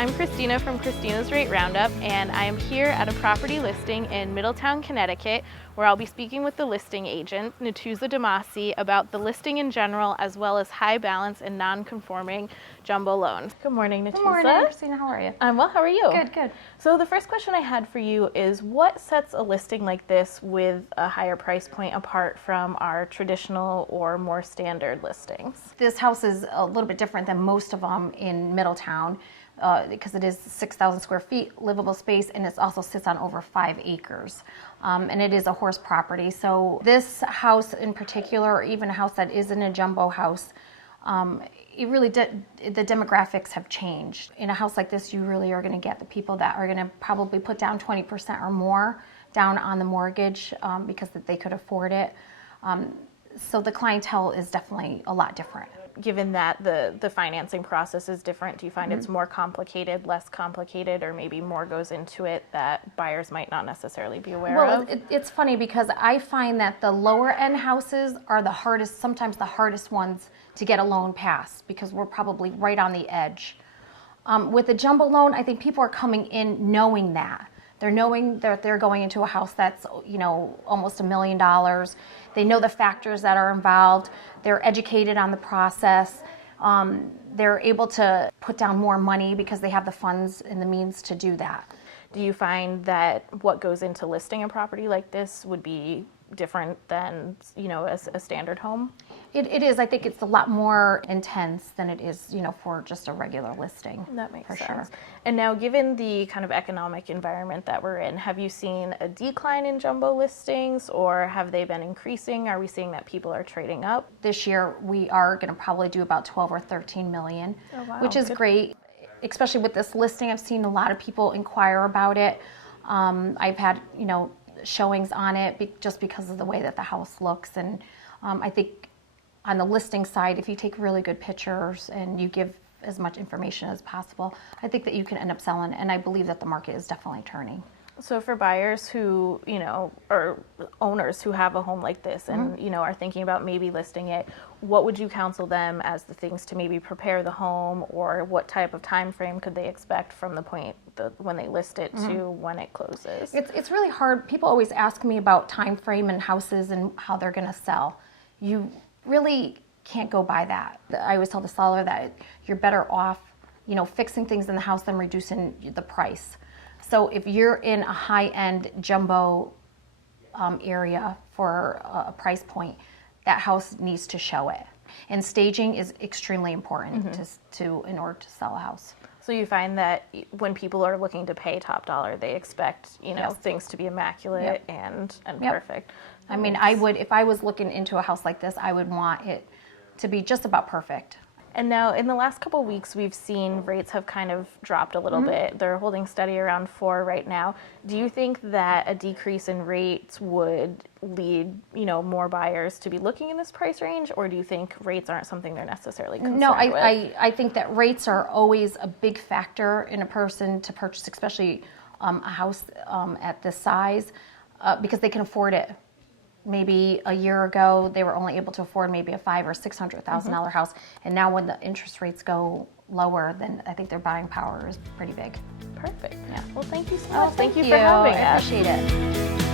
I'm Christina from Christina's Rate Roundup, and I am here at a property listing in Middletown, Connecticut, where I'll be speaking with the listing agent, Natuzza Dimasi, about the listing in general, as well as high balance and non-conforming jumbo loans. Good morning, Natuzza. Good morning, Christina. How are you? I'm well. How are you? Good, good. So the first question I had for you is, what sets a listing like this with a higher price point apart from our traditional or more standard listings? This house is a little bit different than most of them in Middletown because it is 6,000 square feet, livable space, and it also sits on over 5 acres. And it is a horse property. So this house in particular, or even a house that isn't a jumbo house, it really the demographics have changed. In a house like this, you really are going to get the people that are going to probably put down 20% or more down on the mortgage because they could afford it. So the clientele is definitely a lot different. Given that the financing process is different, do you find it's more complicated, less complicated, or maybe more goes into it that buyers might not necessarily be aware of? Well, it's funny because I find that the lower end houses are the hardest, sometimes the hardest ones to get a loan passed because we're probably right on the edge. With a jumbo loan, I think people are coming in knowing that. They're knowing that they're going into a house that's, almost $1 million. They know the factors that are involved. They're educated on the process. They're able to put down more money because they have the funds and the means to do that. Do you find that what goes into listing a property like this would be different than, a standard home? It is. I think it's a lot more intense than it is, for just a regular listing. That makes sense. Sure. And now, given the kind of economic environment that we're in, have you seen a decline in jumbo listings, or have they been increasing? Are we seeing that people are trading up? This year, we are going to probably do about 12 or 13 million, which is great. Especially with this listing, I've seen a lot of people inquire about it. I've had, showings on it just because of the way that the house looks. And I think on the listing side, if you take really good pictures and you give as much information as possible, I think that you can end up selling. And I believe that the market is definitely turning. So for buyers who, or owners who have a home like this and, are thinking about maybe listing it, what would you counsel them as the things to maybe prepare the home, or what type of time frame could they expect from the point when they list it to when it closes? It's really hard. People always ask me about time frame and houses and how they're going to sell. You really can't go by that. I always tell the seller that you're better off, fixing things in the house than reducing the price. So if you're in a high-end jumbo area for a price point, that house needs to show it. And staging is extremely important in order to sell a house. So you find that when people are looking to pay top dollar, they expect, Yes. things to be immaculate and perfect. I mean, I would, if I was looking into a house like this, I would want it to be just about perfect. And now, in the last couple of weeks, we've seen rates have kind of dropped a little bit. They're holding steady around 4 right now. Do you think that a decrease in rates would lead, more buyers to be looking in this price range, or do you think rates aren't something they're necessarily concerned with? I think that rates are always a big factor in a person to purchase, especially a house at this size, because they can afford it. Maybe a year ago, they were only able to afford maybe a $500,000 or $600,000 house. And now when the interest rates go lower, then I think their buying power is pretty big. Perfect. Yeah. Well, thank you so much. Thank you for having us. I appreciate it.